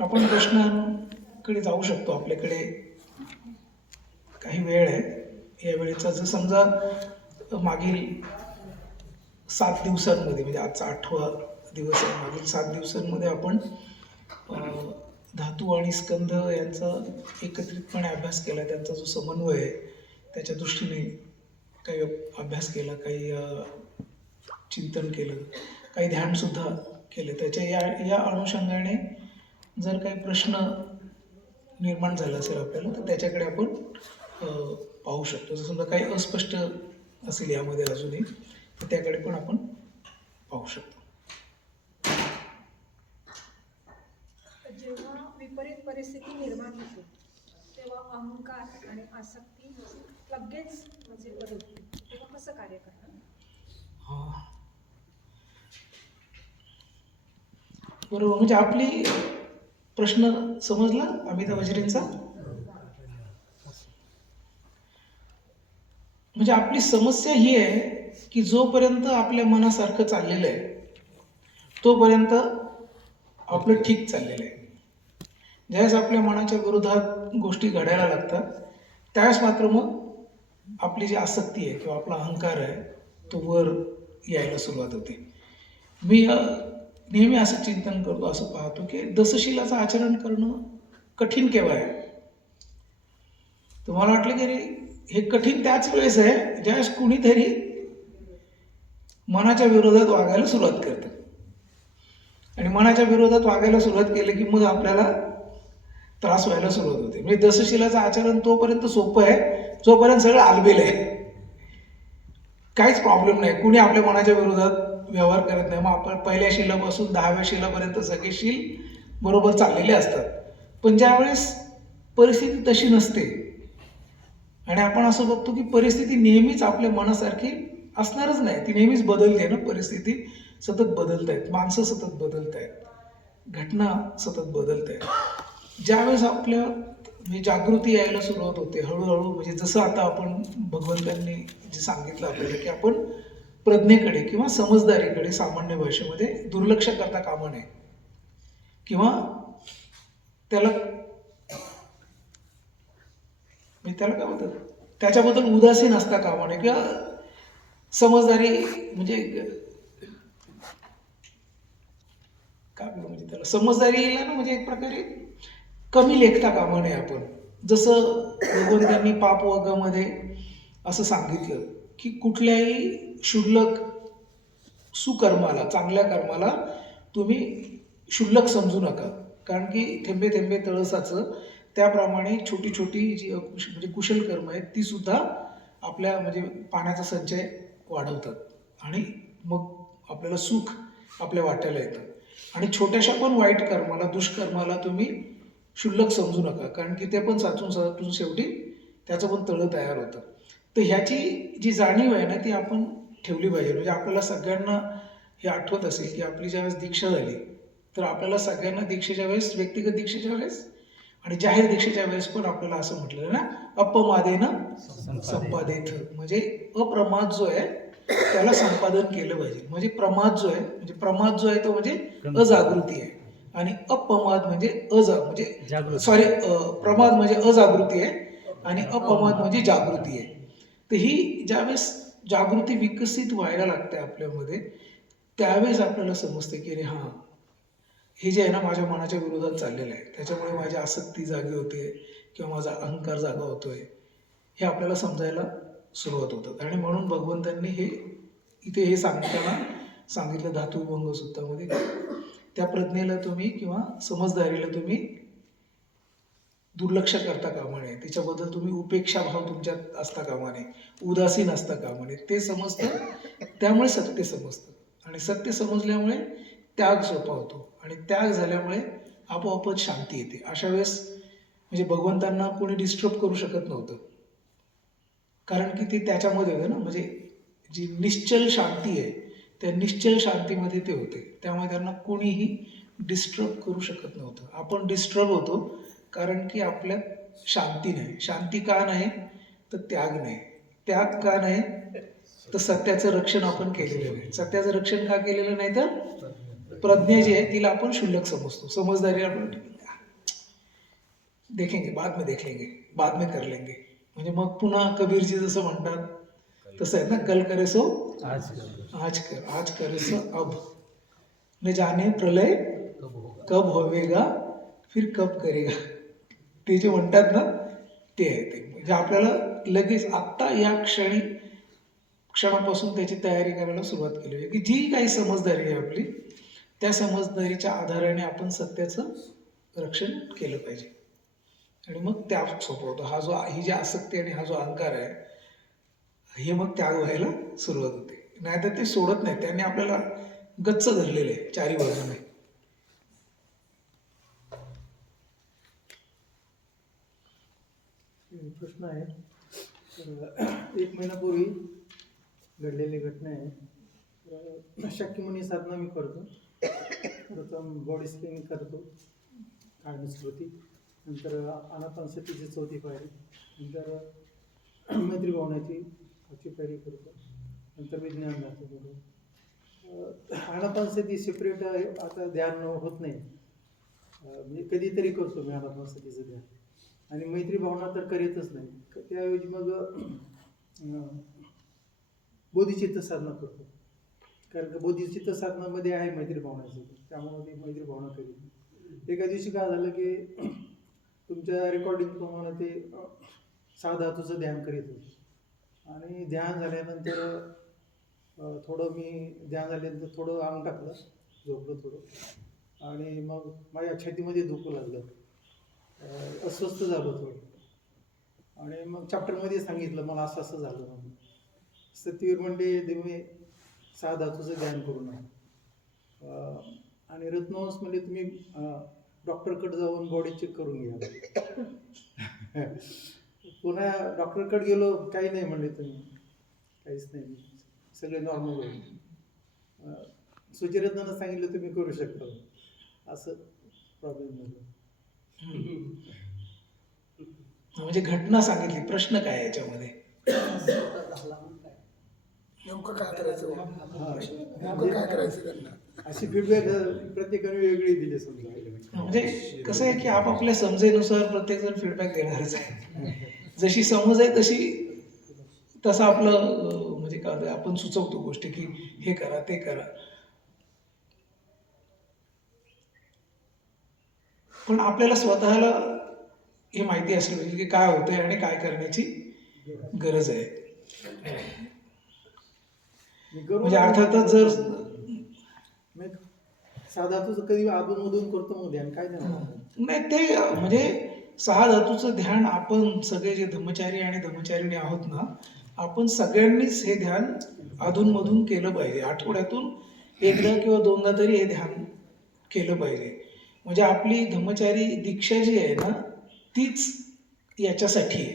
आपण प्रश्नांकडे जाऊ शकतो. आपल्याकडे काही वेळ आहे. या वेळेचा जर समजा मागील 7 दिवसांमध्ये, म्हणजे आजचा 8वा दिवस आहे, मागील 7 दिवसांमध्ये आपण धातू आणि स्कंध यांचा एकत्रितपणे अभ्यास केला. त्यांचा जो समन्वय आहे त्याच्या दृष्टीने काही अभ्यास केला, काही चिंतन केलं, काही ध्यानसुद्धा केलं. त्याच्या या अनुषंगाने जर काही प्रश्न निर्माण झाला असेल आपल्याला, तर त्याच्याकडे आपण पाहू शकतो. जर समजा काही अस्पष्ट असेल यामध्ये अजूनही, तर त्याकडे पण आपण पाहू शकतो. जेव्हा विपरीत परिस्थिती निर्माण होते तेव्हा अहंकार आणि आसक्ती लगेच म्हणजे बदलते, तेव्हा कसं कार्य करणार? बरोबर. म्हणजे आपली प्रश्न समजला अमिताभ बच्चनचा? म्हणजे आपली समस्या ही आहे की जोपर्यंत आपल्या मनासारखं चाललेलं आहे तोपर्यंत आपलं ठीक चाललेलं आहे. ज्यावेळेस आपल्या मनाच्या विरोधात गोष्टी घडायला लागतात त्यावेळेस मात्र मग आपली जी आसक्ती आहे किंवा आपला अहंकार आहे तो वर यायला सुरुवात होते. मी नेहमी असं चिंतन करतो, असं पाहतो की दसशिलाचं आचरण करणं कठीण केव्हा आहे? तुम्हाला वाटलं की अरे हे कठीण त्याच वेळेस आहे ज्यावेळेस कुणीतरी मनाच्या विरोधात वागायला सुरुवात करतं. आणि मनाच्या विरोधात वागायला सुरुवात केली की मग आपल्याला त्रास व्हायला सुरुवात होते. म्हणजे दसशिलाचं आचरण तोपर्यंत सोपं आहे जोपर्यंत सगळं आलबेल आहे, काहीच प्रॉब्लेम नाही, कुणी आपल्या मनाच्या विरोधात व्यवहार करत नाही. मग आपण पहिल्या शिलापासून 10व्या शिलापर्यंत सगळे शील बरोबर चाललेले असतात. पण ज्यावेळेस परिस्थिती तशी नसते आणि आपण असं बघतो की परिस्थिती नेहमीच आपल्या मनासारखी असणारच नाही, ती नेहमीच बदलते ना. परिस्थिती सतत बदलत आहेत, माणसं सतत बदलत आहेत, घटना सतत बदलत आहेत. ज्यावेळेस आपल्या म्हणजे जागृती यायला सुरुवात होते हळूहळू, म्हणजे जसं आता आपण भगवंतांनी जे सांगितलं आपल्याला की आपण प्रज्ञेकडे किंवा समजदारीकडे सामान्य भाषेमध्ये दुर्लक्ष करता कामा नये किंवा त्याला काय म्हणतात त्याच्याबद्दल उदासीन असता कामा नये किंवा समजदारी म्हणजे काय म्हणजे त्याला समजदारीला ना म्हणजे एक प्रकारे कमी लेखता कामा नये आपण. जसं भगवंतांनी पाप वर्गामध्ये असं सांगितलं की कुठल्याही क्षुल्लक सुकर्माला, चांगल्या कर्माला तुम्ही क्षुल्लक समजू नका, कारण की थेंबे थेंबे तळसाचं, त्याप्रमाणे छोटी छोटी जी म्हणजे कुशल कर्म आहेत ती सुद्धा आपल्या म्हणजे पाण्याचा संचय वाढवतात आणि मग आपल्याला सुख आपल्या वाट्याला येतं. आणि छोट्याशा पण वाईट कर्माला, दुष्कर्माला तुम्ही क्षुल्लक समजू नका, कारण की ते पण साचून शेवटी त्याचं पण तळं तयार होतं. तर ह्याची जी जाणीव आहे ना ती आपण ठेवली पाहिजे. म्हणजे आपल्याला सगळ्यांना हे आठवत असेल की आपली ज्यावेळेस दीक्षा झाली तर आपल्याला सगळ्यांना दीक्षेच्या वेळेस, व्यक्तिगत दीक्षेच्या वेळेस आणि जाहीर दीक्षेच्या वेळेस पण आपल्याला असं म्हटलेलं ना, अपमादेन संपादित, म्हणजे अप्रमाद जो आहे त्याला संपादन केलं पाहिजे. म्हणजे प्रमाद जो आहे, म्हणजे प्रमाद जो आहे तो म्हणजे अजागृती आहे आणि अपमाद म्हणजे प्रमाद म्हणजे अजागृती आहे आणि अपमाद म्हणजे जागृती आहे. तर ही ज्यावेळेस जागृती विकसित व्हायला लागते आपल्यामध्ये त्यावेळेस आपल्याला समजते की अरे हां, हे जे आहे ना माझ्या मनाच्या विरोधात चाललेलं आहे, त्याच्यामुळे माझी आसक्ती जागी होते किंवा माझा अहंकार जागा होतोय, हे आपल्याला समजायला सुरुवात होतात. आणि म्हणून भगवंतांनी हे इथे हे सांगताना सांगितलं धातुविभंग सूत्रामध्ये, त्या प्रज्ञेला तुम्ही किंवा समजदारीला तुम्ही दुर्लक्ष करता कामा नये, त्याच्याबद्दल तुम्ही उपेक्षा भाव तुमच्यात असता कामा नये, उदासीन असता कामा नये. ते समजतं त्यामुळे सत्य समजतं आणि सत्य समजल्यामुळे त्याग सोपा होतो आणि त्याग झाल्यामुळे आपोआपच शांती येते. अशा वेळेस म्हणजे भगवंतांना कोणी डिस्टर्ब करू शकत नव्हतं, कारण की ते त्याच्यामध्ये होते ना. म्हणजे जी निश्चल शांती आहे त्या निश्चल शांतीमध्ये ते होते, त्यामुळे त्यांना कोणीही डिस्टर्ब करू शकत नव्हतं. आपण डिस्टर्ब होतो कारण की आपल्यात शांती नाही. शांती का नाही? तर त्याग नाही. त्याग का नाही? तर सत्याचं रक्षण आपण केलेलं नाही. सत्याचं रक्षण का केलेलं नाही? तर प्रज्ञा जी आहे तिला आपण क्षुल्लक समजतो, समजदारी आपण देखेंगे, बाद में देख लेंगे, बाद में कर लेंगे. म्हणजे मग पुन्हा कबीरजी जसं म्हणतात तसं आहे ना, कल करे सो आज करे सो अब, न जाने प्रलय कब होवेगा, फिर कब करेगा. ते जे म्हणतात ना ते आहे ते. म्हणजे आपल्याला लगेच आत्ता या क्षणापासून त्याची तयारी करायला सुरुवात केली पाहिजे की जी काही समजदारी आहे आपली, त्या समजदारीच्या आधाराने आपण सत्याचं रक्षण केलं पाहिजे. आणि मग त्या सोपं होतं. ही जी आसक्ती आणि हा जो अहंकार आहे, हे मग त्याग व्हायला सुरुवात होते. नाहीतर ते सोडत नाही, त्यांनी आपल्याला गच्च धरलेलं आहे चारी बाजूने. प्रश्न आहे. एक महिन्यापूर्वी घडलेली घटना आहे. शक्यमुनी साधना मी करतो. प्रथम बॉडी स्कॅनिंग करतो, कारणस्मृती, नंतर आनापानसतीची 4थी पायरी, नंतर मैत्री भावनाची 5वी पायरी करतो, नंतर विज्ञान जातो. आनापानसती सेपरेट आता ध्यान होत नाही, म्हणजे कधीतरी करतो मी आनापानसतीचं ध्यान, आणि मैत्री भावना तर करीतच नाही. त्याऐवजी मग बोधिचित्त साधना करतो, कारण का बोधिचित्त साधनामध्ये आहे मैत्री भावनाची, त्यामुळे ती मैत्री भावना करीत. एका दिवशी काय झालं की तुमच्या रेकॉर्डिंग प्रमाणे ते 6 धातूचं ध्यान करीत होते, आणि ध्यान झाल्यानंतर ध्यान झाल्यानंतर थोडं अंग टाकलं, झोपलं थोडं, आणि मग माझ्या छातीमध्ये दुखू लागलं, अस्वस्थ झालो थोडं, आणि मग चॅप्टरमध्ये सांगितलं मला असं असं झालं म्हणून. सत्यवीर म्हणले तुम्ही 6 धातूचं ध्यान करू नका, आणि रत्नवंश म्हणजे तुम्ही डॉक्टरकडे जाऊन बॉडी चेक करून घ्या. पुन्हा डॉक्टरकडे गेलो, काही नाही म्हणले तुम्ही, काहीच नाही, सगळे नॉर्मल होईल. सुचिरत्नानं सांगितलं तुम्ही करू शकता, असं प्रॉब्लेम झाला. म्हणजे घटना सांगितली, प्रश्न काय याच्यामध्ये? नेमकं काय करायचं, नेमकं काय करायचं त्यांना? अशी फीडबॅक प्रत्येकाने वेगळी दिली समजा. म्हणजे कसं आहे की आपापल्या समजेनुसार प्रत्येक जण फीडबॅक देणारच आहे. जशी समज आहे तसं आपलं म्हणजे काय आपण सुचवतो गोष्टी की हे करा ते करा. पण आपल्याला स्वतःला हे माहिती असलं पाहिजे की काय होतंय आणि काय करण्याची गरज आहे. म्हणजे अर्थातच जर साधा तुझं कधी अधूनमधून करतो मग ध्यान, काय नाही ते म्हणजे 6 धातूचं ध्यान आपण सगळे जे धम्मचारी आणि धम्मचारिणी आहोत ना, आपण सगळ्यांनीच हे ध्यान अधूनमधून केलं पाहिजे. आठवड्यातून एकदा किंवा दोनदा तरी हे ध्यान केलं पाहिजे. म्हणजे आपली धम्मचारी दीक्षा जी आहे ना, तीच याच्यासाठी आहे.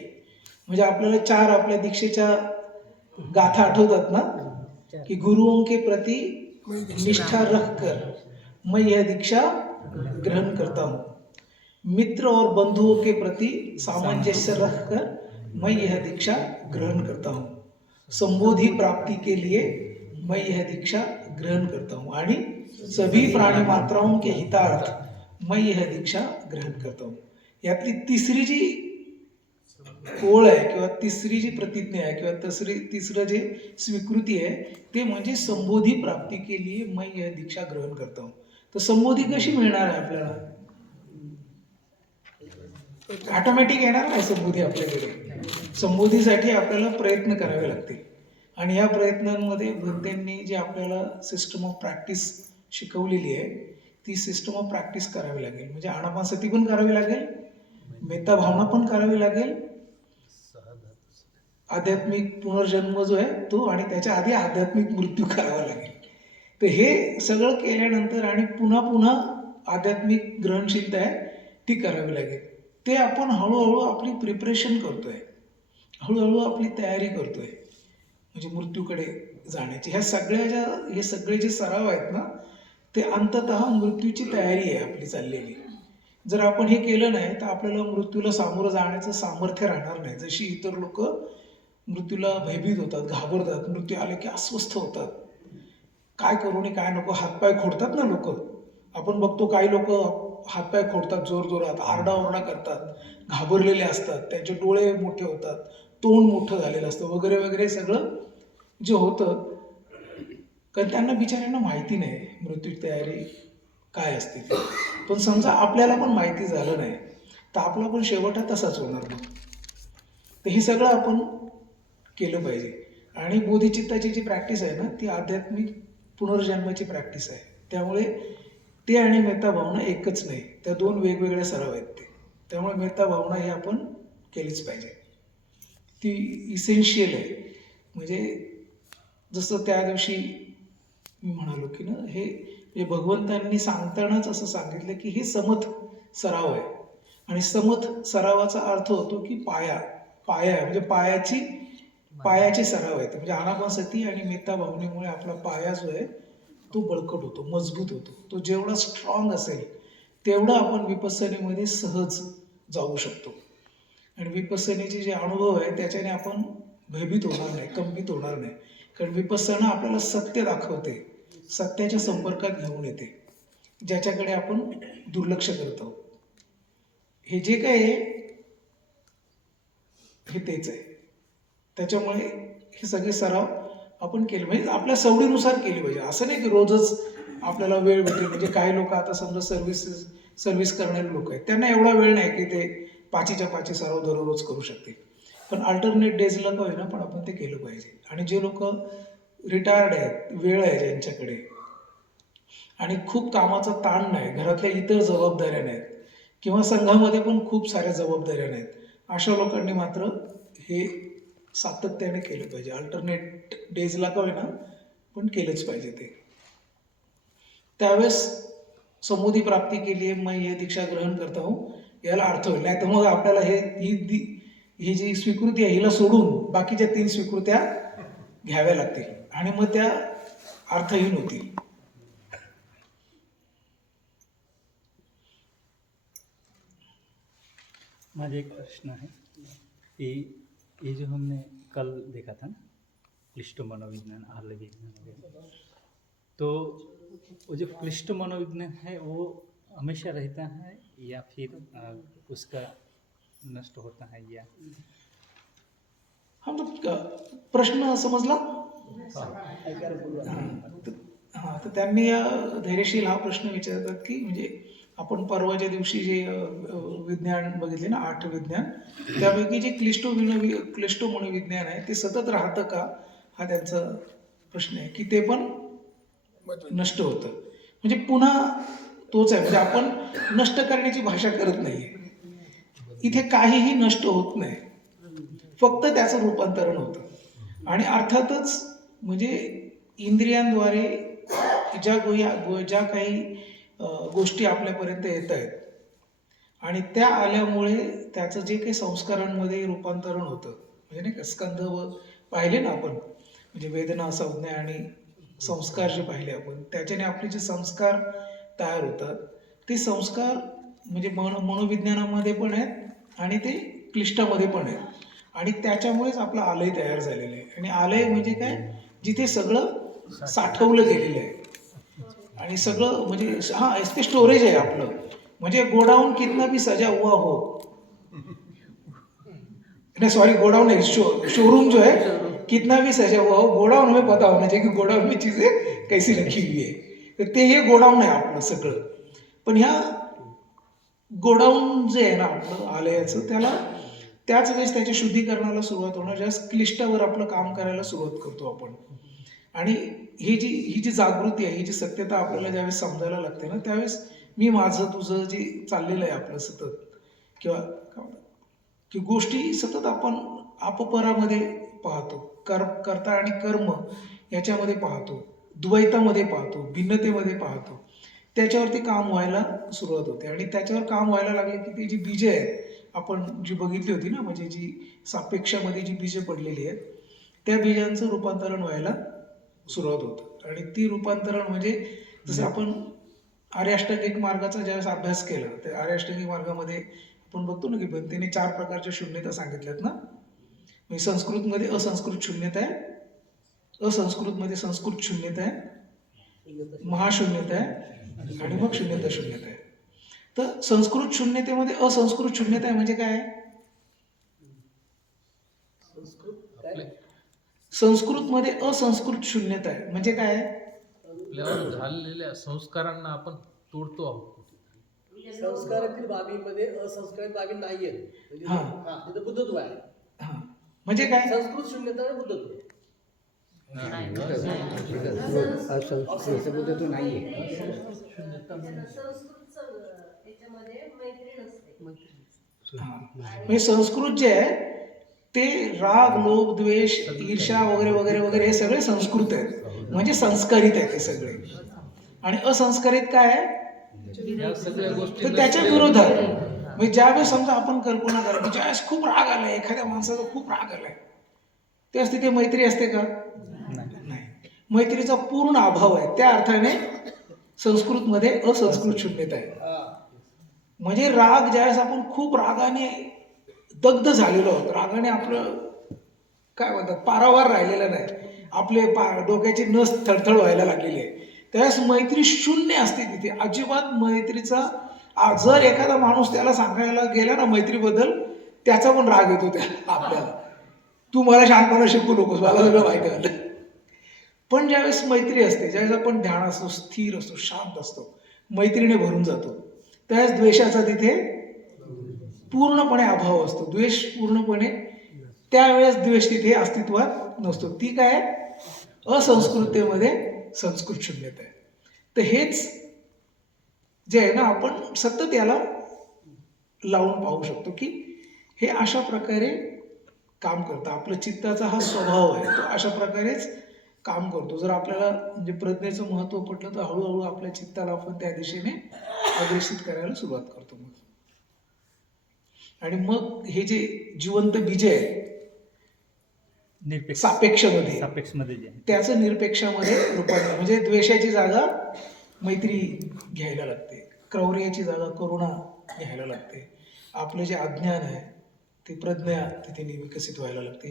म्हणजे आपल्याला 4 आपल्या दीक्षेच्या गाथा आठवतात ना, की गुरुओं के प्रति निष्ठा रख कर मैं यह दीक्षा ग्रहण करता हूँ, मित्र और बंधुओं के प्रति सामंजस्य रख कर मैं यह दीक्षा ग्रहण करता हूँ, संबोधि प्राप्ति के लिए मैं यह दीक्षा ग्रहण करता हूँ, आणि सभी प्राणी मात्राओं के हितार्थ मैं यह दीक्षा ग्रहण करता हूँ. यातली तिसरी जी ओळ आहे किंवा तिसरी जी प्रतिज्ञा आहे किंवा तिसरं जे स्वीकृती आहे ते म्हणजे संबोधी प्राप्ती के लिए मैं यह दीक्षा ग्रहण करता हूँ. तर संबोधी कशी मिळणार आहे आपल्याला? ऑटोमॅटिक येणार नाही संबोधी आपल्याकडे. संबोधीसाठी आपल्याला प्रयत्न करावे लागतील, आणि या प्रयत्नांमध्ये बुद्धांनी जे आपल्याला सिस्टम ऑफ प्रॅक्टिस शिकवलेली आहे ती सिस्टम ऑफ प्रॅक्टिस करावी लागेल. म्हणजे आनापानसती पण करावी लागेल, मेत्ता भावना पण करावी लागेल, आध्यात्मिक पुनर्जन्म जो आहे तो, आणि त्याच्या आधी आध्यात्मिक मृत्यू करावा लागेल. तर हे सगळं केल्यानंतर आणि पुन्हा आध्यात्मिक ग्रहणशीलता आहे ती करावी लागेल. ते आपण हळूहळू आपली प्रिपरेशन करतोय, हळूहळू आपली तयारी करतोय म्हणजे मृत्यूकडे जाण्याची. हे सगळे जे सराव आहेत ना, ते अंततः मृत्यूची तयारी आहे आपली चाललेली. जर आपण हे केलं नाही तर आपल्याला मृत्यूला सामोरं जाण्याचं सामर्थ्य राहणार नाही. जशी इतर लोक मृत्यूला भयभीत होतात, घाबरतात, मृत्यू आले की अस्वस्थ होतात, काय करू आणि काय नको हातपाय खोडतात ना लोक. आपण बघतो काही लोक हातपाय खोडतात जोरजोरात, आरडाओरडा करतात, घाबरलेले असतात, त्यांचे डोळे मोठे होतात, तोंड मोठं झालेलं असतं वगैरे वगैरे सगळं जे होतं. कारण त्यांना बिचाऱ्यांना माहिती नाही मृत्यूची तयारी काय असते ती. पण समजा आपल्याला पण माहिती झालं नाही तर आपला पण शेवट हा तसाच होणार मग. तर हे सगळं आपण केलं पाहिजे. आणि बोधिचित्ताची जी प्रॅक्टिस आहे ना ती आध्यात्मिक पुनर्जन्माची प्रॅक्टिस आहे. त्यामुळे ते आणि मेत्ता भावना एकच नाही, त्या दोन वेगवेगळ्या सराव आहेत ते. त्यामुळे मेत्ता भावना ही आपण केलीच पाहिजे, ती इसेन्शियल आहे. म्हणजे जसं त्या दिवशी मी म्हणालो की ना हे म्हणजे भगवंतांनी सांगतानाच असं सांगितलं की हे समथ सराव आहे. आणि समथ सरावाचा अर्थ होतो की पाया पाया म्हणजे पायाचे सराव आहेत. म्हणजे आनापानसती आणि मेत्ता भावनेमुळे आपला पाया जो आहे तो बळकट होतो, मजबूत होतो. तो जेवढा स्ट्रॉंग असेल तेवढं आपण विपස්සनेमध्ये सहज जाऊ शकतो. आणि विपස්සनेचे जे अनुभव आहे त्याच्याने आपण भयभीत होणार नाही, कंपित होणार नाही. कारण विपස්සना आपल्याला सत्य दाखवते, सत्याच्या संपर्कात घेऊन येते, ज्याच्याकडे आपण दुर्लक्ष करतो. हे जे काय आहे हे तेच आहे. त्याच्यामुळे हे सगळे सराव आपण केले म्हणजे आपल्या सवडीनुसार केले पाहिजे. असं नाही की रोजच आपल्याला वेळ भेटेल. म्हणजे काही लोक आता समजा सर्व्हिस करणारे लोक आहेत, त्यांना एवढा वेळ नाही की ते पाचीच्या पाची सराव दररोज करू शकतील. पण अल्टरनेट डेजला का होईना पण आपण ते केलं पाहिजे. आणि जे लोक रिटायर्ड आहेत, वेळ आहे ज्यांच्याकडे आणि खूप कामाचा ताण नाही, घरातल्या इतर जबाबदाऱ्या नाहीत किंवा संघामध्ये पण खूप साऱ्या जबाबदाऱ्या नाहीत, अशा लोकांनी मात्र हे सातत्याने केलं पाहिजे. अल्टरनेट डेजला का होईना पण केलंच पाहिजे ते. त्यावेळेस समोधी प्राप्ती के लिए मैं ये दीक्षा ग्रहण करता हूँ याला अर्थ होईल. नाही तर मग आपल्याला ही जी स्वीकृती आहे हिला सोडून बाकीच्या 3 स्वीकृत्या घ्याव्या लागतील आणि मग त्या अर्थहीन होतील. मुझे एक प्रश्न है कि ये जो हमने कल देखा था ना क्लिष्ट मनोविज्ञान आर्य विज्ञान वगैरह, तो वो जो क्लिष्ट मनोविज्ञान है वो हमेशा रहता है या फिर उसका नष्ट होता है या हा तो प्रश्न समजला. हां तर त्यांनी धैर्यशील हा प्रश्न विचारतात की म्हणजे आपण परवाच्या दिवशी जे विज्ञान बघितले ना 8 विज्ञान, त्यापैकी जे क्लिष्ट मनोविज्ञान आहे ते सतत राहतं का, हा त्यांचा प्रश्न आहे. की ते पण नष्ट होतं. म्हणजे पुन्हा तोच आहे. म्हणजे आपण नष्ट करण्याची भाषा करत नाहीये इथे. काहीही नष्ट होत नाही, फक्त त्याचं रूपांतरण होतं. आणि अर्थातच म्हणजे इंद्रियांद्वारे ज्या काही गोष्टी आपल्यापर्यंत येत आहेत आणि त्या आल्यामुळे त्याचं जे काही संस्कारांमध्ये रूपांतरण होतं. म्हणजे नाही का स्कंध पाहिले ना आपण, म्हणजे वेदना संज्ञा आणि संस्कार जे पाहिले आपण, त्याच्याने आपले जे संस्कार तयार होतात ते संस्कार म्हणजे मनोविज्ञानामध्ये पण आहेत आणि ते क्लिष्टामध्ये पण आहेत. आणि त्याच्यामुळेच आपलं आलय तयार झालेलं आहे. आणि आलय म्हणजे काय, जिथे सगळं साठवलं गेलेलं आहे आणि सगळं म्हणजे हां ते स्टोरेज आहे आपलं. म्हणजे गोडाऊन कितना भी सजा हुआ हो, नहीं सॉरी गोडाउन नहीं, शोरूम जो है कितना भी सजा हुआ हो, गोडाउन में पता होना चाहिए कि गोडाउन में चीजें कैसी रखी हुई है. तर ते हे गोडाऊन आहे आपलं सगळं. पण ह्या गोडाऊन जे आहे ना आपलं आलयाचं, त्याला त्याच वेळेस त्याच्या शुद्धीकरणाला सुरुवात होणार ज्यावेळेस क्लिष्टावर आपलं काम करायला सुरुवात करतो आपण. आणि ही जी जागृती आहे, ही जी सत्यता आपल्याला ज्यावेळेस समजायला लागते ना, त्यावेळेस मी माझं तुझं जे चाललेलं आहे आपलं सतत, किंवा की गोष्टी सतत आपण अपपरामध्ये पाहतो, कर्ता आणि कर्म याच्यामध्ये पाहतो, द्वैतामध्ये पाहतो, भिन्नतेमध्ये पाहतो. त्याच्यावरती काम व्हायला सुरुवात होते. आणि त्याच्यावर काम व्हायला लागले की ती जी बीजे आहेत आपण जी बघितली होती ना, म्हणजे जी सापेक्षामध्ये जी बीजे पडलेली आहेत त्या बीजांचं रूपांतरण व्हायला सुरुवात होतं. आणि ती रूपांतरण म्हणजे जसं आपण आर्याष्टांगिक मार्गाचा ज्यावेळेस अभ्यास केला, त्या आर्याष्टांगिक मार्गामध्ये आपण बघतो ना की बंतेने 4 प्रकारच्या शून्यता सांगितल्यात ना. म्हणजे संस्कृतमध्ये असंस्कृत शून्यता आहे, असंस्कृतमध्ये संस्कृत शून्यता आहे, महाशून्यता आहे आणि मग शून्यता आहे. तर संस्कृत शून्यतेमध्ये असंस्कृत शून्यता आहे म्हणजे काय? संस्कृतमध्ये असंस्कृत शून्यता आहे म्हणजे काय? आपल्यावर झालेल्या संस्कारांना आपण तोडतो आहोत. संस्कारातील बाबीमध्ये असंस्कारित बाबी नाहीये म्हणजे हा. तिथं बुद्धत्व आहे. हां म्हणजे काय? संस्कृत शून्यता आणि बुद्धत्व हां म्हणजे संस्कृत जे आहे ते राग लोभ द्वेष ईर्षा वगैरे वगैरे वगैरे हे सगळे संस्कृत आहेत म्हणजे संस्कारित आहेत ते सगळे. आणि असंस्कारित काय आहे? या सगळ्या गोष्टी तर त्याच्या विरोधात म्हणजे ज्यावेळेस समजा आपण कल्पना करा की ज्यावेळेस खूप राग आलाय एखाद्या माणसाचा खूप राग आलाय त्यावेळेस तिथे मैत्री असते का? नाही. मैत्रीचा पूर्ण अभाव आहे. त्या अर्थाने संस्कृतमध्ये असंस्कृत शून्यता आहे. म्हणजे राग ज्यावेळेस आपण खूप रागाने दग्ध झालेलो आहोत रागाने आपलं काय म्हणतात पारावार राहिलेलं नाही आपले डोक्याची नस थरथर व्हायला लागलेली आहे त्यावेळेस मैत्री शून्य असते तिथे अजिबात मैत्रीचा जर एखादा माणूस त्याला सांगायला गेला ना मैत्रीबद्दल त्याचा पण राग येतो त्याला आपल्याला तू मला शहाणपणा शिकू नकोस मला सगळं माहिती झालं. पण ज्यावेळेस मैत्री असते ज्यावेळेस आपण ध्यान असतो स्थिर असतो शांत असतो मैत्रीने भरून जातो त्यावेळेस द्वेषाचा तिथे पूर्णपणे अभाव असतो. द्वेष पूर्णपणे त्यावेळेस द्वेष तिथे अस्तित्वात नसतो. ती काय असंस्कृततेमध्ये संस्कृत शून्यता आहे. तर हेच जे आहे ना आपण सतत याला लावून पाहू शकतो की हे अशा प्रकारे काम करतं. आपलं चित्ताचा हा स्वभाव आहे तो अशा प्रकारेच काम करतो. जर आपल्याला म्हणजे प्रज्ञेचं महत्त्व पटलं तर हळूहळू आपल्या चित्ताला आपण त्या दिशेने अग्रेसित करायला सुरुवात करतो. आणि मग हे जे जिवंत बीज आहे निरपेक्ष सापेक्षमध्ये जे आहे. त्याचं निरपेक्षामध्ये रूपांतर म्हणजे द्वेषाची जागा मैत्री घ्यायला लागते क्रौर्याची जागा करुणा घ्यायला लागते आपलं जे अज्ञान आहे ते प्रज्ञा तिथे विकसित व्हायला लागते.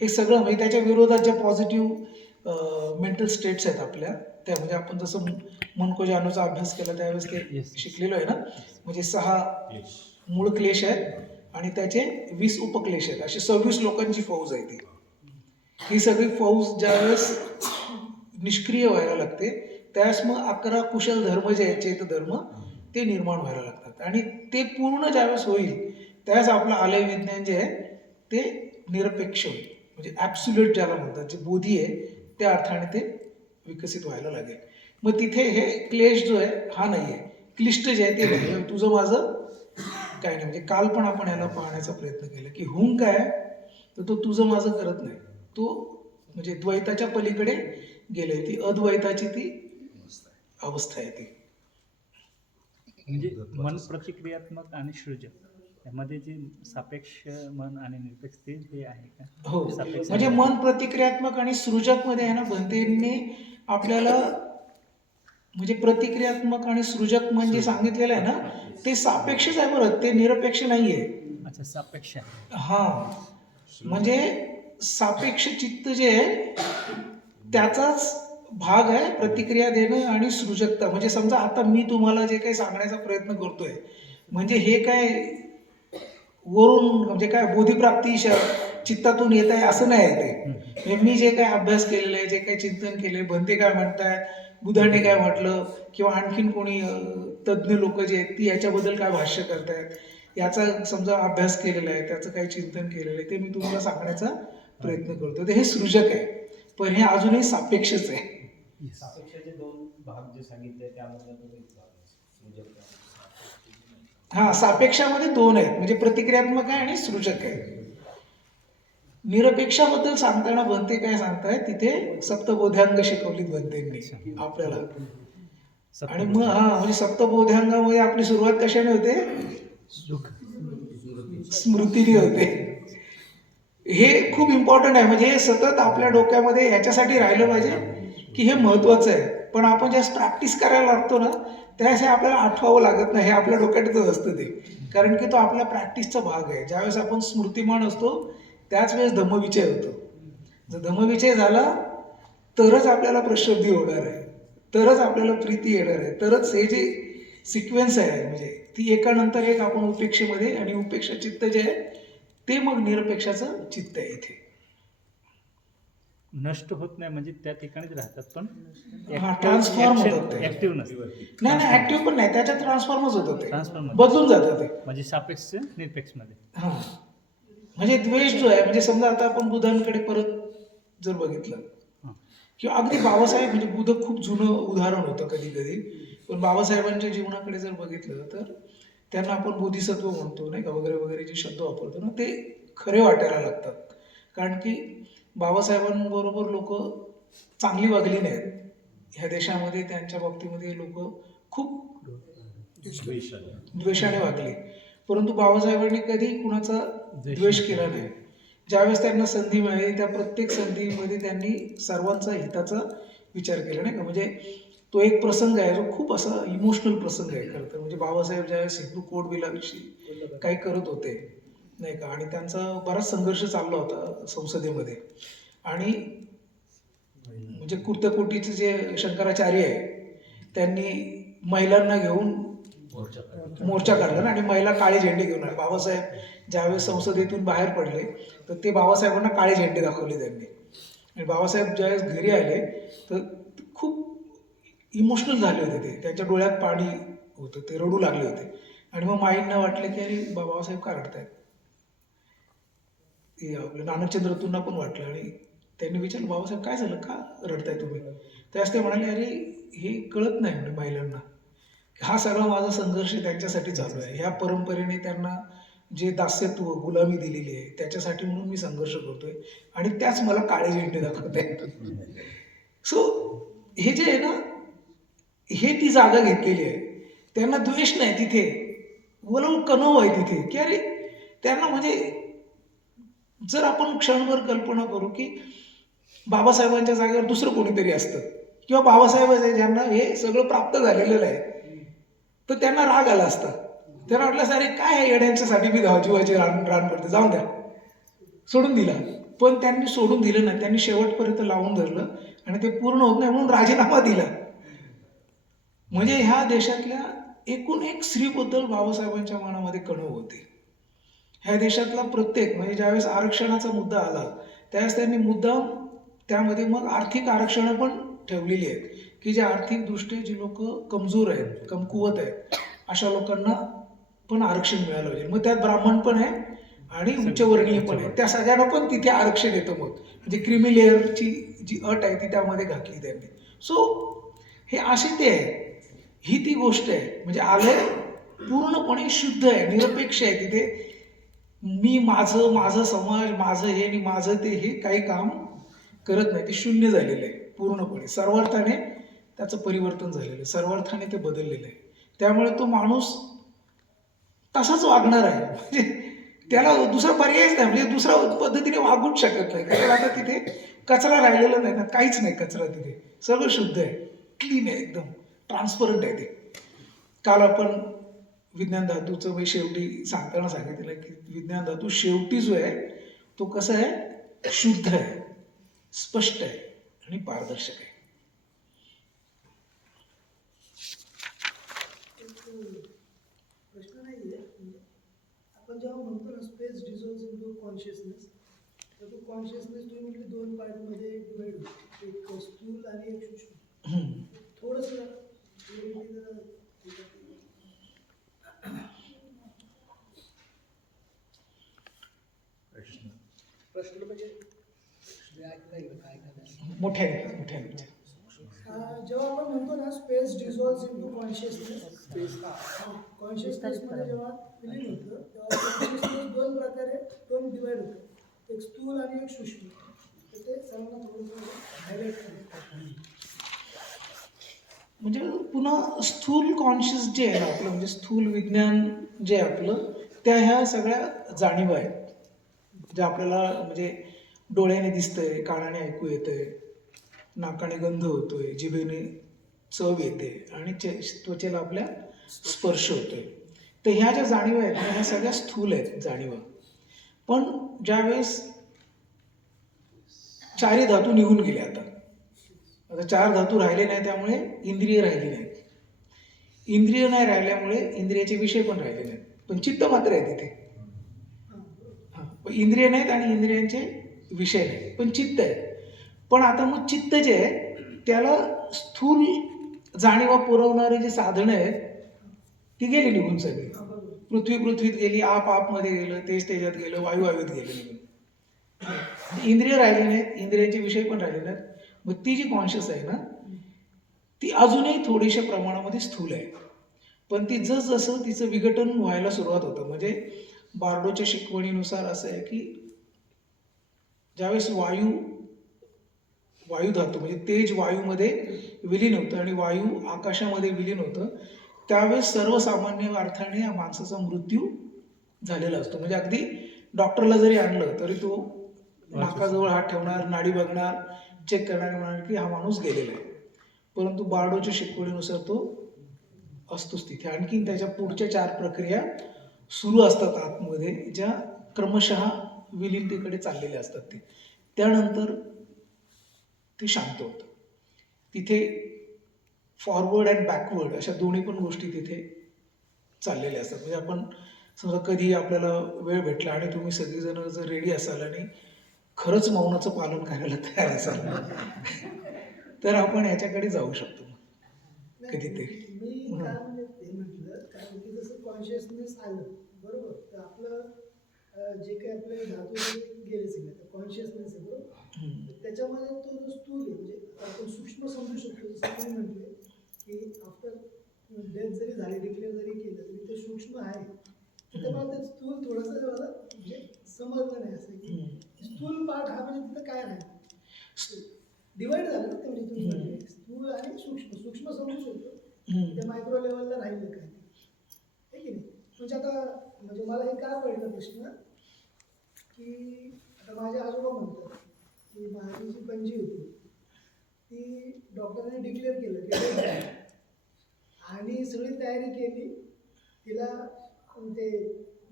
हे सगळं म्हणजे त्याच्या विरोधात ज्या पॉझिटिव्ह मेंटल स्टेट्स आहेत आपल्या त्या म्हणजे आपण जसं मनकोजानूचा अभ्यास केला त्यावेळेस ते शिकलेलो आहे ना म्हणजे 6 मूळ क्लेश आहेत आणि त्याचे 20 उपक्लेश आहेत अशी 26 लोकांची फौज आहे ती. ही सगळी फौज ज्यावेळेस निष्क्रिय व्हायला लागते त्यावेळेस मग 11 कुशल धर्म जे आहेत चेत धर्म ते निर्माण व्हायला लागतात आणि ते पूर्ण ज्यावेळेस होईल त्यावेळेस आपलं आलय विज्ञान जे आहे ते निरपेक्ष होईल म्हणजे ॲब्सोल्यूट ज्याला म्हणतात जे बोधी आहे त्या अर्थाने ते विकसित व्हायला लागेल. मग तिथे हे क्लेश जो आहे हा नाही आहे क्लिष्ट जे आहे ते नाही तुझं माझं काय नाही. म्हणजे काल पण आपण याला पाहण्याचा प्रयत्न केला की हुंग काय तर तो तुझं माझं करत नाही तो म्हणजे द्वैताच्या पलीकडे गेले ती अद्वैताची ती अवस्था आहे ती. म्हणजे मन प्रतिक्रियात्मक आणि सृजक त्यामध्ये जे सापेक्ष मन आणि निरपेक्ष ते हे आहे का? हो म्हणजे मन प्रतिक्रियात्मक आणि सृजक मध्ये आहे ना बनतेंनी आपल्याला म्हणजे प्रतिक्रियात्मक आणि सृजक मन जे सांगितलेलं आहे ना ते सापेक्षच आहे बरं ते निरपेक्ष नाहीये. अच्छा सापेक्ष आहे. हा म्हणजे सापेक्ष चित्त जे आहे त्याचाच भाग आहे प्रतिक्रिया देणं आणि सृजकता. म्हणजे समजा आता मी तुम्हाला जे काही सांगण्याचा प्रयत्न करतोय म्हणजे हे काय वरून म्हणजे काय बोधीप्राप्ती चित्तातून येत आहे असं नाही आहे ते. मी जे काही अभ्यास केलेला आहे जे काही चिंतन केले भंते काय म्हणतायत बुधाने काय म्हटलं किंवा आणखीन कोणी तज्ज्ञ लोक जे आहेत ती याच्याबद्दल काय भाष्य करतायत याचा समजा अभ्यास केलेला आहे त्याचं काही चिंतन केलेलं आहे ते मी तुम्हाला सांगण्याचा प्रयत्न करतो. तर हे सृजक आहे पण हे अजूनही सापेक्षच आहे. सापेक्षाचे 2 भाग जे सांगितले त्यामध्ये हा सापेक्षामध्ये 2 आहेत म्हणजे प्रतिक्रियात्मक आहे आणि सृजक आहे. निरपेक्षाबद्दल सांगताना बनते काय सांगताय तिथे सप्तबोध्यांग शिकवलीत बनतेंनी आपल्याला. आणि मग म्हणजे सप्तबोध्यांगामध्ये आपली सुरुवात कशाने होते स्मृतीने होते. हे खूप इम्पॉर्टंट आहे म्हणजे हे सतत आपल्या डोक्यामध्ये ह्याच्यासाठी राहिलं पाहिजे की हे महत्त्वाचं आहे. पण आपण ज्यावेळेस प्रॅक्टिस करायला लागतो ना त्यावेळेस हे आपल्याला आठवावं लागत नाही हे आपल्या डोक्यातच असतं ते कारण की तो आपल्या प्रॅक्टिसचा भाग आहे. ज्यावेळेस आपण स्मृतिमान असतो त्याच वेळेस धम्मविचय होतो. जर धम्मविचय झाला तरच आपल्याला प्रशुद्धी होणार आहे तरच आपल्याला प्रीती येणार आहे तरच हे जे सिक्वेन्स आहे, म्हणजे ती एकानंतर एक आपण उपेक्षेमध्ये, आणि उपेक्षा चित्त जे आहे ते मग निरपेक्षाचं चित्त आहे इथे. नष्ट होत नाही म्हणजे त्या ठिकाणीच राहतात, पण हा, transform होतात ते. ऍक्टिव्ह नसते. नाही ऍक्टिव्ह पण नाही, त्याच्यात ट्रान्सफॉर्मच होतं ते, Transform होतं. बदलून जातं ते. म्हणजे सापेक्ष निरपेक्षमध्ये. हां, म्हणजे द्वेष जो आहे, म्हणजे समजा आता आपण बुद्धांकडे परत जर बघितलं, हां. किंवा अगदी बाबासाहेब, म्हणजे बुद्ध खूप जुनं उदाहरण होतं कधी कधी, पण बाबासाहेबांच्या जीवनाकडे जर बघितलं तर त्यांना आपण बोधिसत्व म्हणतो नाही का, वगैरे वगैरे जे शब्द वापरतो ना, ते खरे वाटायला लागतात. कारण की बाबासाहेबांबरोबर लोक चांगली वागली नाहीत. ह्या देशामध्ये त्यांच्या बाबतीमध्ये लोक खूप द्वेषाने वागले, परंतु बाबासाहेबांनी कधी कुणाचा द्वेष केला नाही. ज्यावेळेस त्यांना संधी मिळाली त्या प्रत्येक संधीमध्ये त्यांनी सर्वांचा हिताचा विचार केला नाही का. म्हणजे तो एक प्रसंग आहे जो खूप असा इमोशनल प्रसंग आहे खरं तर. म्हणजे बाबासाहेब ज्यावेळेस हिंदू कोड बिलाविषयी काही करत होते नाही का, आणि त्यांचा बराच संघर्ष चालला होता संसदेमध्ये, आणि म्हणजे कुर्तकोटीचे जे शंकराचार्य आहे त्यांनी महिलांना घेऊन मोर्चा काढला ना, आणि महिला काळे झेंडे घेऊन आले. बाबासाहेब ज्यावेळेस संसदेतून बाहेर पडले तर ते बाबासाहेबांना काळे झेंडे दाखवले त्यांनी, आणि बाबासाहेब ज्यावेळेस घरी आले तर खूप इमोशनल झाले होते ते, त्यांच्या डोळ्यात पाणी होतं, ते रडू लागले होते. आणि मग माईंना वाटलं की अरे बाबासाहेब का रडतायत, ते आपल्या नानकचंद्र ऋतूंना पण वाटलं, आणि त्यांनी विचारलं बाबासाहेब काय झालं, का रडताय तुम्ही. त्यावेळेस ते म्हणाले अरे हे कळत नाही म्हणजे महिलांना, हा सगळा माझा संघर्ष त्यांच्यासाठी चालू आहे. ह्या परंपरेने त्यांना जे दास्यत्व गुलामी दिलेली आहे त्याच्यासाठी म्हणून मी संघर्ष करतोय, आणि त्याच मला काळे झेंडे दाखवत आहेत. सो हे जे आहे ना, हे ती जागा घेतलेली आहे. त्यांना द्वेष नाही तिथे, उलट कणव आहे तिथे, की अरे त्यांना म्हणजे जर आपण क्षणभर कल्पना करू की बाबासाहेबांच्या जागेवर दुसरं कोणीतरी असतं, किंवा बाबासाहेब ज्यांना हे सगळं प्राप्त झालेलं आहे, तर त्यांना राग आला असता. त्यांना वाटलं अरे काय आहे येड्यांच्यासाठी मी जीवाची रान करते, जाऊन द्या, सोडून दिला. पण त्यांनी सोडून दिलं नाही, त्यांनी शेवटपर्यंत लावून धरलं, आणि ते पूर्ण होत नाही म्हणून राजीनामा दिला. म्हणजे ह्या देशातल्या एकूण एक स्त्रीबद्दल बाबासाहेबांच्या मनामध्ये कणव होते. ह्या देशातला प्रत्येक, म्हणजे ज्यावेळेस आरक्षणाचा मुद्दा आला त्यावेळेस त्यांनी मुद्दाम त्यामध्ये मग आर्थिक आरक्षणं पण ठेवलेली आहेत, की जे आर्थिकदृष्ट्या जी लोक कमजोर आहेत, कमकुवत आहेत, अशा लोकांना पण आरक्षण मिळालं पाहिजे. मग त्यात ब्राह्मण पण आहे आणि उच्चवर्णीय पण आहे, त्या सगळ्यांना पण तिथे आरक्षण येतं. मग म्हणजे क्रिमी लेअरची जी अट आहे ती त्यामध्ये घातली त्यांनी. सो हे असे ते आहे, ही ती गोष्ट आहे. म्हणजे आलय पूर्णपणे शुद्ध आहे, निरपेक्ष आहे. तिथे मी माझं समाज, माझं हे आणि माझं ते हे काही काम करत नाही. ते शून्य झालेलं आहे पूर्णपणे. सर्वार्थाने त्याचं परिवर्तन झालेलं आहे, सर्वार्थाने ते बदललेलं आहे. त्यामुळे तो माणूस तसाच वागणार आहे, म्हणजे त्याला दुसरा पर्यायच नाही, म्हणजे दुसऱ्या पद्धतीने वागूच शकत नाही. कारण आता तिथे कचरा राहिलेला नाही ना, काहीच नाही कचरा तिथे, सगळं शुद्ध आहे, क्लीन आहे, एकदम ट्रान्सपरंट आहे ते. काल आपण विज्ञान धातूचं मी शेवटी सांगताना सांगितलं की विज्ञान धातू शेवटी जो आहे तो कसा आहे, शुद्ध आहे, स्पष्ट आहे आणि पारदर्शक आहे. प्रश्न नाही आहे, आपण जेव्हा म्हणतो ना स्पेस डिझॉल्व्स इनटू कॉन्शियसनेस, तर तो कॉन्शियसनेस तुम्ही म्हणजे दोन पार्टमध्ये डिवाइड होतो, एक स्थूल आणि एक सूक्ष्म. थोडंसं प्रश्न म्हणजे मी ऐकलं नाही काय काय मोठ्याने जेव्हा आपण म्हणतो ना स्पेस डिझॉल्व्स इनटू कॉन्शियसनेस, कॉन्शियसनेसमध्ये जेव्हा विलीन होतं तेव्हा कॉन्शियसनेस दोन प्रकारे दोन डिवाइड होतं, एक स्थूल आणि एक सूक्ष्म. तर ते सर्वांना थोडं हायलाईट करायचं. म्हणजे पुन्हा स्थूल कॉन्शियस जे आहे ना आपलं, म्हणजे स्थूल विज्ञान जे आहे आपलं, त्या ह्या सगळ्या जाणीवा आहेत ज्या आपल्याला म्हणजे डोळ्याने दिसतंय, कानाने ऐकू येतंय, नाकाने गंध होतोय, जिभेने चव येते, आणि त्वचेला आपल्या स्पर्श होतोय. तर ह्या ज्या जाणीवा आहेत ह्या सगळ्या स्थूल आहेत जाणीवा. पण ज्यावेळेस चारही धातू निघून गेले, आता चार धातू राहिले नाही, त्यामुळे इंद्रिय राहिली नाहीत. इंद्रिय नाही राहिल्यामुळे इंद्रियाचे विषय पण राहिले नाहीत, पण चित्त मात्र आहे तिथे. हां, पण इंद्रिय नाहीत आणि इंद्रियांचे विषय नाही, पण चित्त आहे. पण आता मग चित्त जे आहे त्याला स्थूल जाणीवा पुरवणारे जे साधनं आहेत ती गेली निघून सगळी. पृथ्वीत गेली, आपमध्ये गेलं, तेज तेजात गेलं, वायूत गेलं निघून. इंद्रिय राहिले नाहीत, इंद्रियांचे विषय पण राहिले नाहीत. मग ती जी कॉन्शियस आहे ना ती अजूनही थोडीशा प्रमाणामध्ये स्थूल आहे, पण ती जसं तिचं विघटन व्हायला सुरुवात होतं. म्हणजे बार्डोच्या शिकवणीनुसार असं आहे की ज्यावेळेस वायू धातू म्हणजे तेज वायूमध्ये विलीन होतं आणि वायू आकाशामध्ये विलीन होतं, त्यावेळेस सर्वसामान्य अर्थाने या माणसाचा मृत्यू झालेला असतो. म्हणजे अगदी डॉक्टरला जरी आणलं तरी तो नाकाजवळ हात ठेवणार, नाडी बघणार, चेक करणार, म्हणणार की हा माणूस गेलेला आहे. परंतु बार्डोच्या शिकवणीनुसार तो असतोच तिथे. आणखीन त्याच्या पुढच्या 4 प्रक्रिया सुरू असतात आतमध्ये, ज्या क्रमशः विलीनतेकडे चाललेल्या असतात. त्यानंतर ते शांत होतं. तिथे फॉरवर्ड अँड बॅकवर्ड अशा दोन्ही पण गोष्टी तिथे चाललेल्या असतात. म्हणजे आपण समजा कधी आपल्याला वेळ भेटला आणि तुम्ही सगळीजण जर रेडी असाल आणि खरंच मौनाचं पालन करायला तयार असाल तर आपण ह्याच्याकडे जाऊ शकतो कधीतरी. मी काय म्हणजे ते म्हटलं कारण की जसं कॉन्शियसनेस आलं बरोबर, तर आपलं जे काही आपले धातू गेले सगळे तर कॉन्शियसनेस आहे बरोबर, तर त्याच्यामध्ये तो जो स्थूल आहे म्हणजे आपण सूक्ष्म समजू शकतो. जसं तुम्ही म्हटले की आफ्टर डेथ जरी झाली, डिक्लेअर जरी केलं तरी ते सूक्ष्म आहे. तर मला ते स्थूल थोडंसं मला म्हणजे समजलं नाही असं की स्थूल पार्ट हा म्हणजे तिथं काय राहील, डिवाइड झालं ना ते. म्हणजे तुम्ही म्हटले स्थूल आणि सूक्ष्म समजू शकतो, ते मायक्रो लेवलला राहिलं काय आहे की नाही. म्हणजे आता म्हणजे मला हे काय पडलं प्रश्न की आता माझे आजोबा म्हणतात की माझी जी पणजी होती ती डॉक्टरने डिक्लेअर केलं की आणि सगळी तयारी केली, तिला ते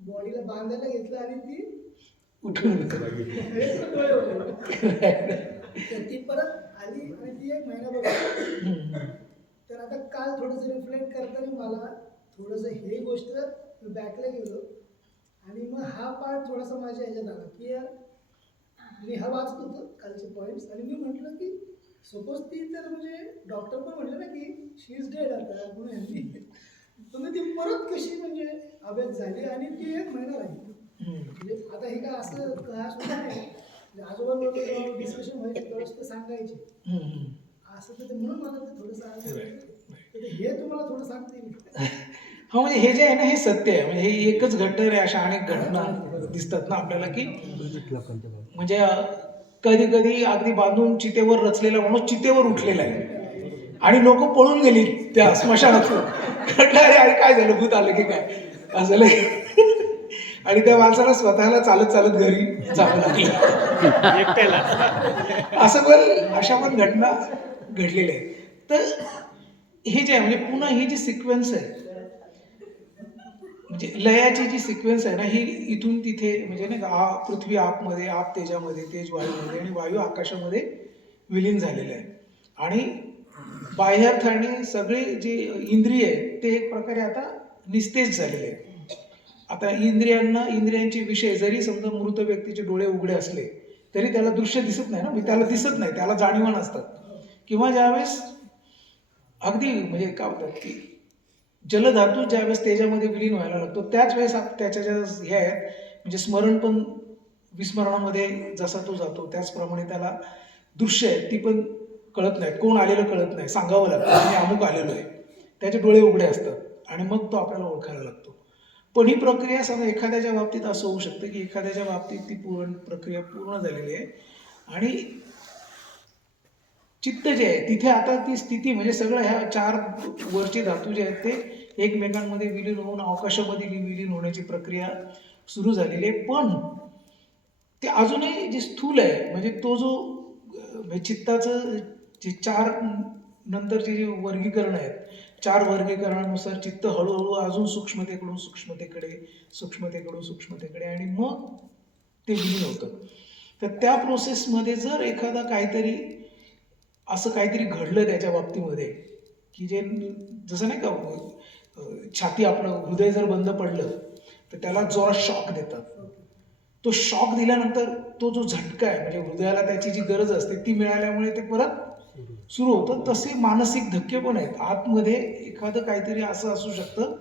बॉडीला बांधायला घेतलं आणि ती उठून डोळे उठले. तर ती परत आली आणि ती 1 महिनाभर होती. तर आता काल थोडंसं रिफ्लेक्ट करताना मला थोडंसं हे गोष्ट बॅकला गेलो आणि मग हा पार्ट थोडासा माझ्या ह्याच्यात आला की यार मी हा वाचत होतो कालचे पॉईंट्स आणि मी म्हटलं की सपोज ती तर म्हणजे डॉक्टर पण म्हटलं ना की शी इज डेड आता म्हणून यांनी, तुम्ही ती परत कशी म्हणजे अभ्यास झाली आणि ती 1 महिना राहिली. म्हणजे आता हे काय असं काय सुद्धा नाही, आजोबाबरोबर डिस्कशन व्हायचे तेव्हाच ते सांगायचे असं. तर म्हणून मला ते थोडंसं तर हे तुम्हाला थोडं सांगते. हा म्हणजे हे जे आहे ना हे सत्य आहे. म्हणजे हे एकच घटना आहे, अशा अनेक घटना दिसतात ना आपल्याला की म्हणजे कधी कधी अगदी बांधून चितेवर रचलेला माणूस चितेवर उठलेला आहे आणि लोक पळून गेली त्या स्मशानातून. अरे काय झालं, भूत आलं की काय असं आणि त्या माणसाला स्वतःला चालत चालत घरी जावं लागलं असं पण अशा पण घटना घडलेल्या आहेत. तर हे जे आहे म्हणजे पुन्हा ही जी सिक्वेन्स आहे म्हणजे लयाची जी सिक्वेन्स आहे ना ही इथून तिथे म्हणजे नाही का पृथ्वी आपमध्ये, आप तेजामध्ये, तेज वायूमध्ये आणि वायू आकाशामध्ये विलीन झालेले आहे. आणि बाह्यार्थाने सगळे जे इंद्रिय आहेत ते एक प्रकारे आता निस्तेज झालेले आहेत. आता इंद्रियांचे विषय जरी समजा मृत व्यक्तीचे डोळे उघडे असले तरी त्याला दृश्य दिसत नाही ना, म्हणजे त्याला दिसत नाही, त्याला जाणीवा नसतात. किंवा ज्यावेळेस अगदी म्हणजे काय होतात की जलधातू ज्यावेळेस तेजामध्ये विलीन व्हायला लागतो त्याच वेळेस त्याच्या ज्या हे आहेत म्हणजे स्मरण पण विस्मरणामध्ये जसा तो जातो त्याचप्रमाणे त्याला दृश्य आहेत ती पण कळत नाहीत, कोण आलेलं कळत नाही, सांगावं लागतं मी अमुक आलेलो आहे, त्याचे डोळे उघडे असतात आणि मग तो आपल्याला ओळखायला लागतो. पण ही प्रक्रिया समजा एखाद्याच्या बाबतीत असं होऊ शकतं की एखाद्याच्या बाबतीत ती प्रक्रिया पूर्ण झालेली आहे आणि चित्त जे आहे तिथे आता ती स्थिती म्हणजे सगळं ह्या 4 वरचे धातू जे आहेत ते एकमेकांमध्ये विलीन होऊन अवकाशामध्ये विलीन होण्याची प्रक्रिया सुरू झालेली आहे. पण ते अजूनही जे स्थूल आहे म्हणजे तो जो चित्ताचं जे 4 नंतरचे जे वर्गीकरण आहेत 4 वर्गीकरणानुसार चित्त हळूहळू अजून सूक्ष्मतेकडून सूक्ष्मतेकडे आणि मग ते विलीन होतं. तर त्या प्रोसेसमध्ये जर एखादा काहीतरी असं काहीतरी घडलं त्याच्या बाबतीमध्ये की जे जसं नाही का छाती आपलं हृदय जर बंद पडलं तर त्याला जोरात शॉक देतात. तो शॉक दिल्यानंतर तो जो झटका आहे म्हणजे हृदयाला त्याची जी गरज असते ती मिळाल्यामुळे ते परत सुरू होतं. तसे मानसिक धक्के पण आहेत. आतमध्ये एखादं काहीतरी असं असू शकतं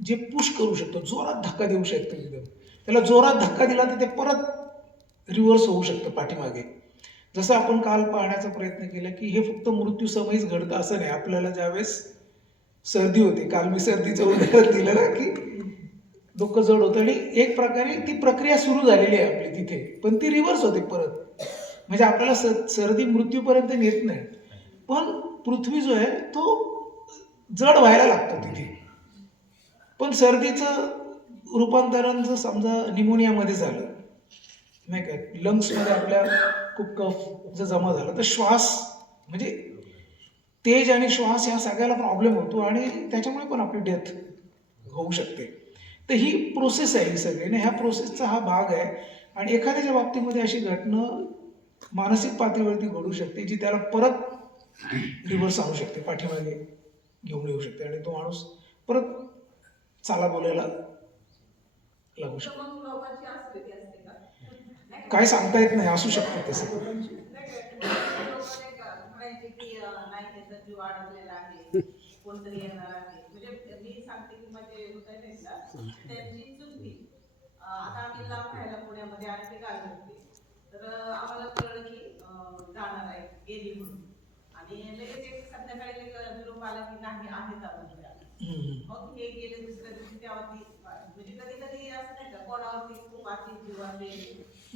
जे पुश करू शकतं, जोरात धक्का देऊ शकतं एकदम. त्याला जोरात धक्का दिला तर ते परत रिव्हर्स होऊ शकतं पाठीमागे. जसं आपण काल पाहण्याचा प्रयत्न केला की हे फक्त मृत्यूसमयीच घडतं असं नाही. आपल्याला ज्यावेळेस सर्दी होते, काल मी सर्दीचं उदाहरण दिलं ना की डोकं जड होतं आणि एक प्रकारे ती प्रक्रिया सुरू झालेली आहे आपली तिथे, पण ती रिव्हर्स होते परत. म्हणजे आपल्याला सर्दी मृत्यूपर्यंत नेत नाही, पण पृथ्वी जो आहे तो जड व्हायला लागतो तिथे. पण सर्दीचं रूपांतरण जर समजा निमोनियामध्ये झालं नाही का, लंग्समध्ये आपल्या खूप कफ जर जमा झाला तर श्वास म्हणजे तेज आणि श्वास या सगळ्याला प्रॉब्लेम होतो आणि त्याच्यामुळे पण आपली डेथ होऊ शकते. तर ही प्रोसेस आहे ही सगळी ना, ह्या प्रोसेसचा हा भाग आहे. आणि एखाद्याच्या बाबतीमध्ये अशी घटना मानसिक पातळीवरती घडू शकते जी त्याला परत रिव्हर्स आणू शकते, पाठीमागे घेऊन येऊ शकते आणि तो माणूस परत चाला बोलायला लागू शकतो. काय सांगता येत नाही, असू शकतं तसं. कोणतरी येणार आहे म्हणजे मी सांगते की माझे होता त्यांना त्यांची चुलती आता आम्ही लांब राहायला पुण्यामध्ये आणि ते गावी होते तर आम्हाला कळलं की जाणार आहे गेली म्हणून आणि लगेच एक संध्याकाळी निरोप आला की नाही आहेत आपण मग हे गेले दुसऱ्या दिवशी तेव्हा ती म्हणजे कधी कधी असं नाही का कोणावरती खूप अति जीवाचे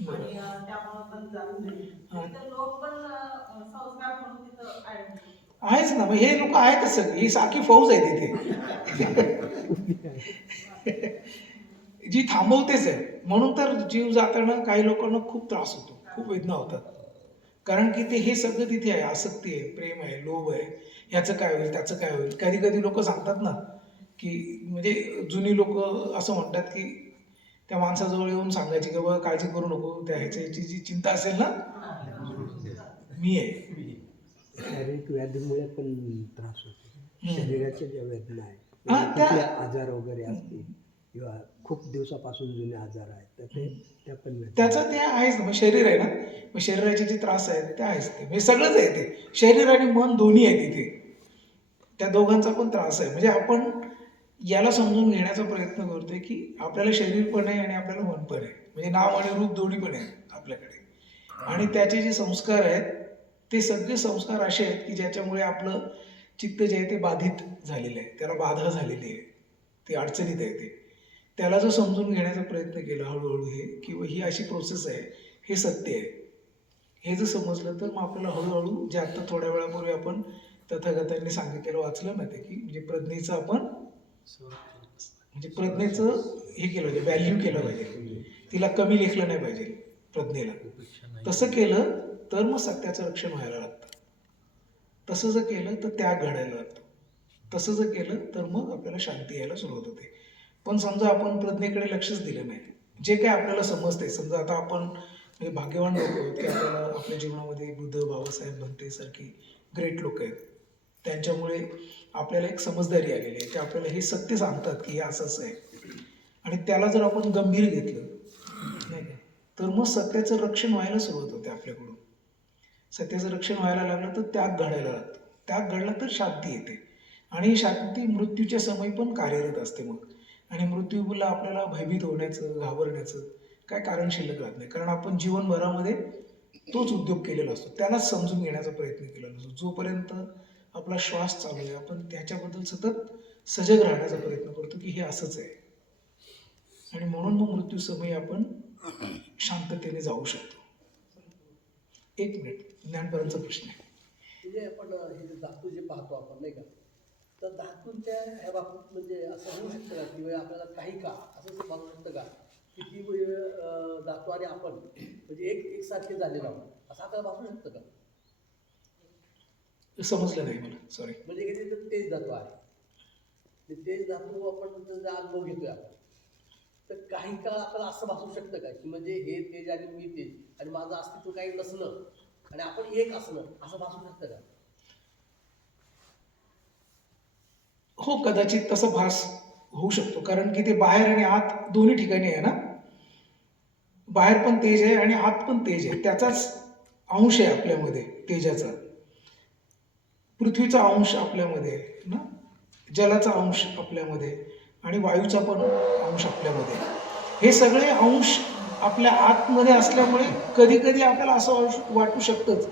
आणि त्यामुळे पण जात नाही तर लोक पण संस्कार म्हणून तिथं ऍड आहेच ना, मग हे लोक आहेतच सगळे, ही सारखी फौज आहे तिथे जी थांबवतेच आहे. म्हणून तर जीव जाताना काही लोकांना खूप त्रास होतो, खूप वेदना होतात, कारण की ते हे सगळं तिथे आहे. आसक्ती आहे, प्रेम आहे, लोभ आहे, ह्याचं काय होईल त्याचं काय होईल. कधी कधी लोक सांगतात ना की म्हणजे जुनी लोक असं म्हणतात की त्या माणसाजवळ येऊन सांगायची की बाबा काळजी करू नको, त्या ह्याची जी चिंता असेल ना मी आहे. शारीरिक व्याधीमुळे पण त्रास होतो. शरीराच्या ज्या वेदना आहेत, हा, त्या- कुठले आजार वगैरे असतील किंवा खूप दिवसापासून जुने आजार आहेत तर ते त्या पण वेदना. त्याचं ते आहेच ना, मग शरीर आहे ना, मग शरीराचे जे त्रास आहेत ते आहेच. ते म्हणजे सगळंच आहे ते, शरीर आणि मन दोन्ही आहे तिथे, त्या दोघांचा पण त्रास आहे. म्हणजे आपण याला समजून घेण्याचा प्रयत्न करतोय की आपल्याला शरीर पण आहे आणि आपल्याला मन पण आहे, म्हणजे नाव आणि रूप दोन्ही पण आहे आपल्याकडे. आणि त्याचे जे संस्कार आहेत ते सगळे संस्कार असे आहेत की ज्याच्यामुळे आपलं चित्त जे आहे ते बाधित झालेलं आहे, त्याला बाधा झालेली आहे, ती अडचणीत आहे. ते त्याला जर समजून घेण्याचा प्रयत्न केला हळूहळू हे किंवा ही अशी प्रोसेस आहे, हे सत्य आहे, हे जर समजलं तर मग आपल्याला हळूहळू जे आत्ता थोड्या वेळापूर्वी आपण तथागतांनी सांगितलेलं वाचलं ना ते की म्हणजे प्रज्ञेचं आपण म्हणजे प्रज्ञेचं हे केलं पाहिजे, व्हॅल्यू केलं पाहिजे, तिला कमी लेखलं नाही पाहिजे प्रज्ञेला. तसं केलं तर मग सत्याचं रक्षण व्हायला लागतं. तसं जर केलं तर त्याग घडायला लागतो. तसं जर केलं तर मग आपल्याला शांती यायला सुरुवात होते. पण समजा आपण प्रज्ञेकडे लक्षच दिलं नाही, जे काय आपल्याला समजते, समजा आता आपण म्हणजे भाग्यवान लोक आहोत की आपल्याला आपल्या जीवनामध्ये बुद्ध, बाबासाहेब भंते सारखी ग्रेट लोक आहेत, त्यांच्यामुळे आपल्याला एक समजदारी आलेली आहे, ते आपल्याला हे सत्य सांगतात की हे असंच आहे. आणि त्याला जर आपण गंभीर घेतलं नाही का, तर मग सत्याचं रक्षण व्हायला सुरुवात होते आपल्याकडून. सत्याचं रक्षण व्हायला लागलं तर त्याग घडायला लागतो, त्याग घडला तर शांती येते आणि शांती मृत्यूच्या समय पण कार्यरत असते मग. आणि मृत्यूला आपल्याला भयभीत होण्याचं, घाबरण्याचं काय कारण शिल्लक राहत नाही, कारण आपण जीवनभरामध्ये तोच उद्योग केलेला असतो, त्यालाच समजून घेण्याचा प्रयत्न केलेला असतो. जोपर्यंत आपला श्वास चालू आहे आपण त्याच्याबद्दल सतत सजग राहण्याचा प्रयत्न करतो की हे असंच आहे. आणि म्हणून मग मृत्यू समयी आपण शांततेने जाऊ शकतो. एक मिनिट, ज्ञानपरांचा प्रश्न आहे. म्हणजे आपण हे जे धातू जे पाहतो आपण नाही का, तर धातूंच्या ह्या बाबतीत म्हणजे असं होऊ शकतं का की आपल्याला काही का असं म्हणू शकतं का की ती धातू आणि आपण म्हणजे एकसारखे झालेलो आहोत असं आपल्याला भासू शकतं का? समजलं नाही मला, सॉरी. म्हणजे किती तर तेज धातू आहे, ते तेज धातू आपण जर अनुभव घेतोय आपण तर काही काळ आपल्याला असं भासू शकतं का की म्हणजे हे तेज आणि मी तेज आणि माझं अस्तित्व काही नसणं आणि आपण एक असणं असं भासू शकतं का? हो, कदाचित तसा भास होऊ शकतो, कारण की ते बाहेर आणि आत दोन्ही ठिकाणी आहे ना. बाहेर पण तेज आहे आणि आत पण तेज आहे. त्याचाच अंश आहे आपल्यामध्ये तेजाचा. पृथ्वीचा अंश आपल्यामध्ये आहे ना, जलाचा अंश आपल्यामध्ये आणि वायूचा पण अंश आपल्यामध्ये. हे सगळे अंश आपल्या आतमध्ये असल्यामुळे कधी कधी आपल्याला असं वाटू शकतंच